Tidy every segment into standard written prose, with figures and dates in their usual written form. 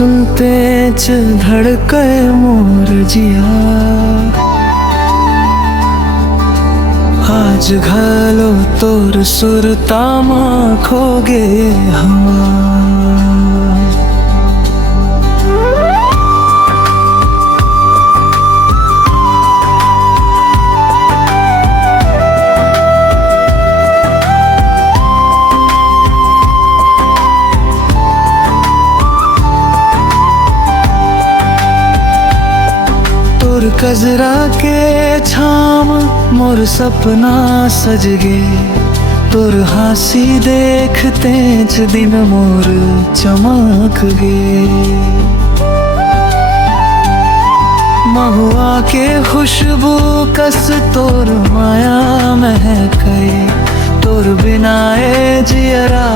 सुनते च धड़के मोर जिया। आज घालो तोर सुरता मां खोगे हवा। तोर कजरा के छाम मोर सपना सज गे। तोर हासी देखते च दिन मोर चमक गे। महुआ के खुशबू कस तोर माया महके। तोर बिना ए जियरा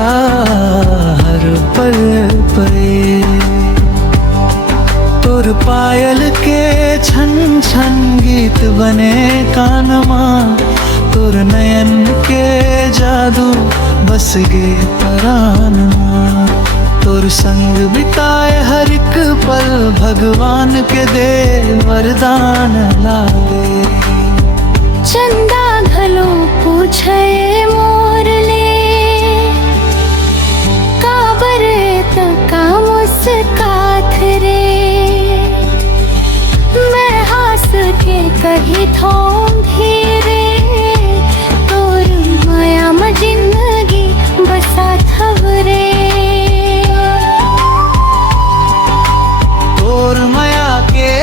हर पल पे। तोर पायल के छन छन गीत बने कानमा। तोर नयन के जादू बस गे परानमा। तोर संग बिताए हर एक पल भगवान के दे वरदान लागे। चंदा घलो पूछे मोर ले काबर तका मुस्कात रे। मैं हंस के कही थोम धीरे तोर माया में जिंदगी बसा थवरे। तोर माया के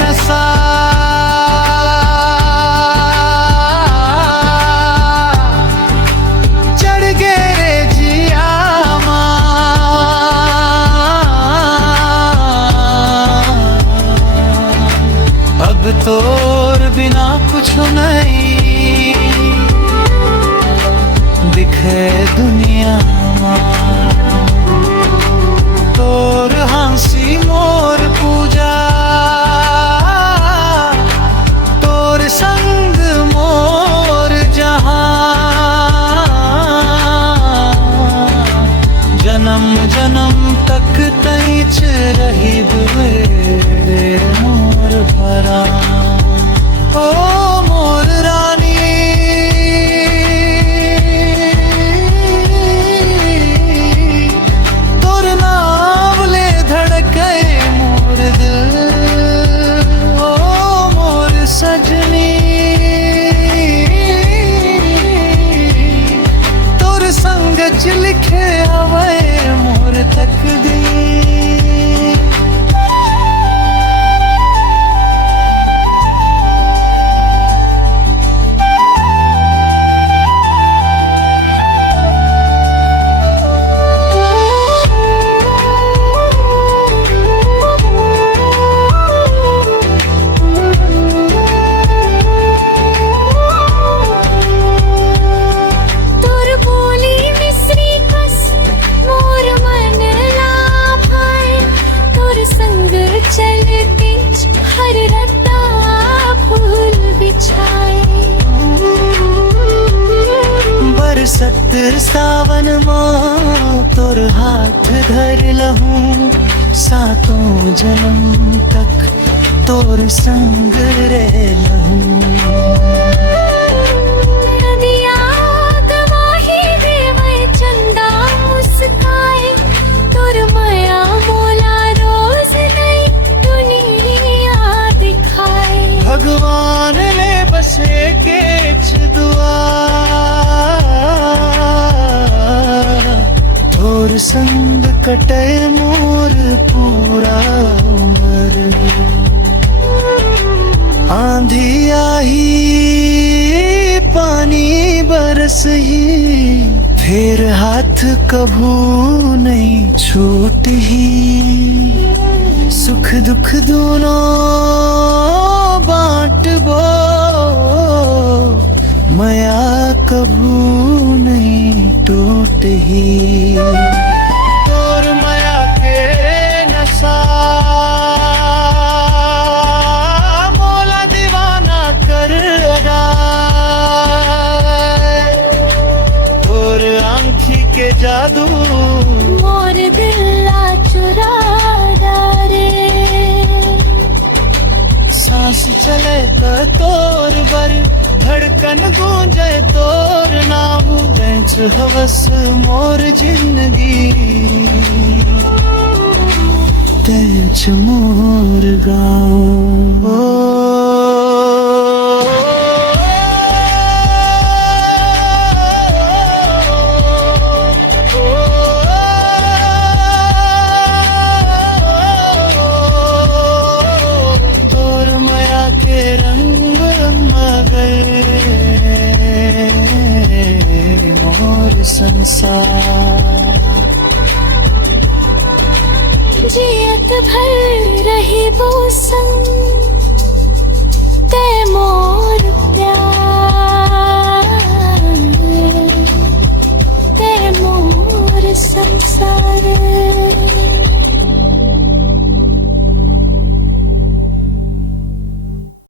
नशा चढ़ गे रे जिया अब तोर बिना कुछ नहीं दिखे दुनिया। तोर हंसी मोर पूजा। तोर संग मोर जहां। जन्म जन्म तक तैच रही बुए मोर भरा। ओ मोर रानी तोर नाम ले धड़के मोर दिल। ओ मोर सजनी तोर संग च लिखे हवे मोर तकदीर। बरसत सावन मां तोर हाथ धर लहूं। सातों जन्म तक तोर संग रे लहूं। नदिया गवाही देवे चंदा मुस्काए। तोर माया मोला रोज नई दुनिया दिखाए। भगवान ने बसे के दुआ। तोर संग कटे मोर पूरा उम्र। आंधी आई पानी बरस ही फिर हाथ कभू नहीं छूट ही। सुख दुख दोनों बांट बो माया कभू नहीं टूट ही। तोर माया के नशा मोला दीवाना कर तोर आंखी के जादू मोर दिल चुरा धड़कन गूंजे तोर नाम बेंच हवस मोर जिंदगी तेज मोर गाँव तोर माया के रंग मगर मोर संसार जियत भर रही वो संग